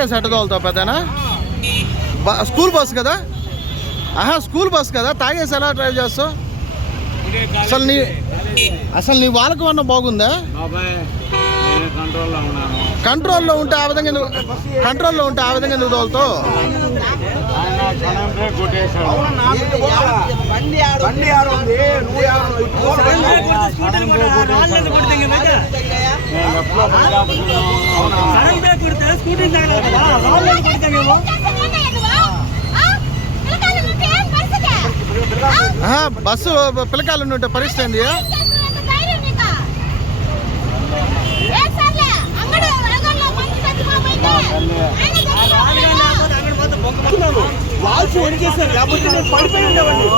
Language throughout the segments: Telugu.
ఎట్ట తోలుతావు పెద్దనా? బ- స్కూల్ బస్ కదా? ఆహా స్కూల్ బస్ కదా? తాగేసి ఎలా డ్రైవ్ చేస్తావు? అసలు నీ అసలు నీ వాళ్ళకు అన్న బాగుందా? కంట్రోల్లో ఉంటే ఆ విధంగా కంట్రోల్లో ఉంటే ఆ విధంగా ఎందుకు తోలుతావు? సడన్ బ్రేక్ ఎప్పుడో ఆహా బస్సు పిల్లకాయలు ఉంటే పరిస్థితి ఏంది? వాల్చి వణికేశారు లేకపోతే నేను పడిపోయి ఉండేవాడిని.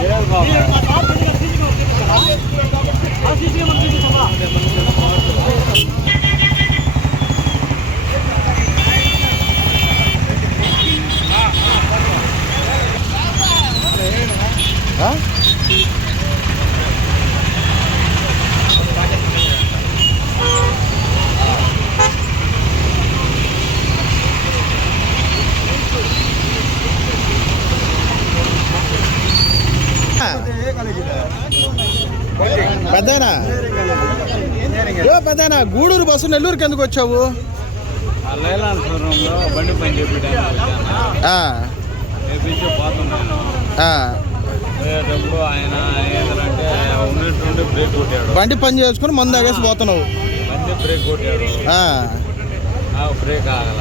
别跑！别跑！跑这个，跑，పెద్దనా ఏ పెద్దనా గూడూరు బస్సు నెల్లూరుకి ఎందుకు వచ్చావు? బండి పని చేసుకుని మందు తాగేసి పోతున్నావు. బ్రేక్ బ్రేక్ ఆగల.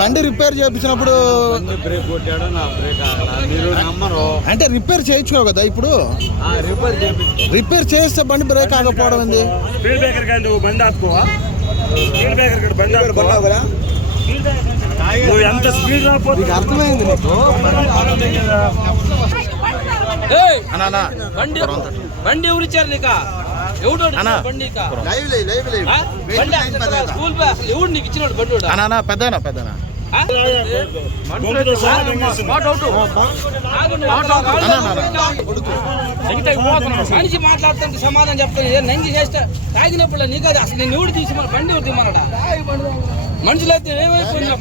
బండి రిపేర్ చేయించినప్పుడు బండి బ్రేక్ కొట్టాడు నా బ్రేక్ ఆగల మీరు నమ్మరు. అంటే రిపేర్ చేయించుకోవు కదా ఇప్పుడు? ఆ రిపేర్ చేస్తే బండి బ్రేక్ ఆగకపోవడం ఎంత స్పీడ్ రాకపోతే అర్థమైంది నీకు? ఏయ్, అన్నా, అన్నా. బండి బండి ఎవరు ఇచ్చారు నీక? అన్నా. పెద్దనా పెద్దనా. మనిషి మాట్లాడుతుంటే సమాధానం చెప్తాను ఏ నంగి చేస్తే తాగినప్పుడు నీకు అది అసలు నేను ఎవడు తీసి మన బండి ఎవరు తీమన్నాడా మనుషులు అయితే మనుషులు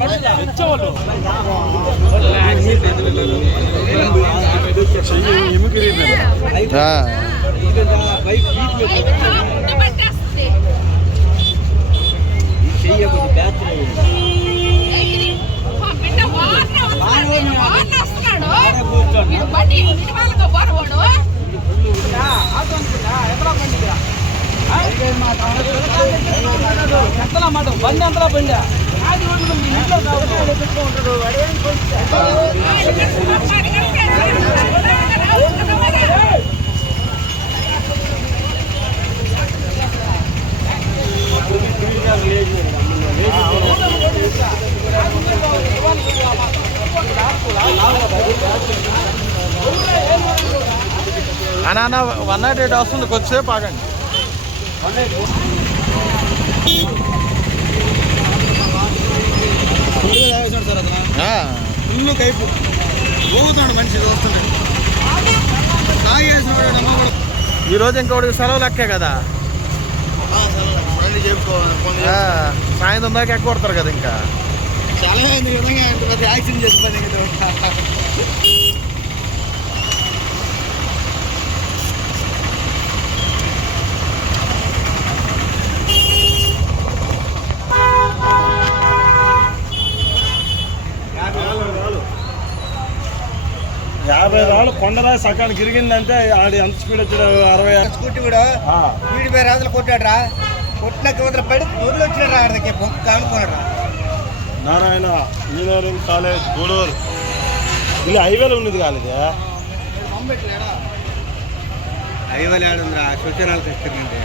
ఆ. ఎంతలా మాట బండి ఎంతలా బండి ఆది రోజు నువ్వు ఇంట్లో అన్నా అన్న వన్ నాట్ ఎయిట్ వస్తుంది కొద్దిసేపు ఆగండి. కైపు. పోతున్నాడు మనిషి అమ్మ కూడా. ఈరోజు ఇంకోటి సెలవు లెక్కే కదా. సాయంత్రం దాకా ఎక్కడతారు కదా ఇంకా. చాలా యాక్సిడెంట్ చేసి పని కదా యాభై రాళ్ళు కొండరా సకానికి ఇరిగిందంటే ఆడి ఎంత స్పీడ్ వచ్చాడు అరవై స్కూటీ కూడా. వీడి పేరు రాజులు కొట్టాడు రా కొట్టినాక వదిలి పడి ఊర్లో వచ్చినాడు రా ఆడకి బొక్క అనుకున్నాడు నారాయణ ఇంజనీరింగ్ కాలేజ్ గూడూరు. ఇది హైవేలో ఉన్నది కాలేదు ఐవల్ ఆడుందిరా సూచనలు తెస్తానంటే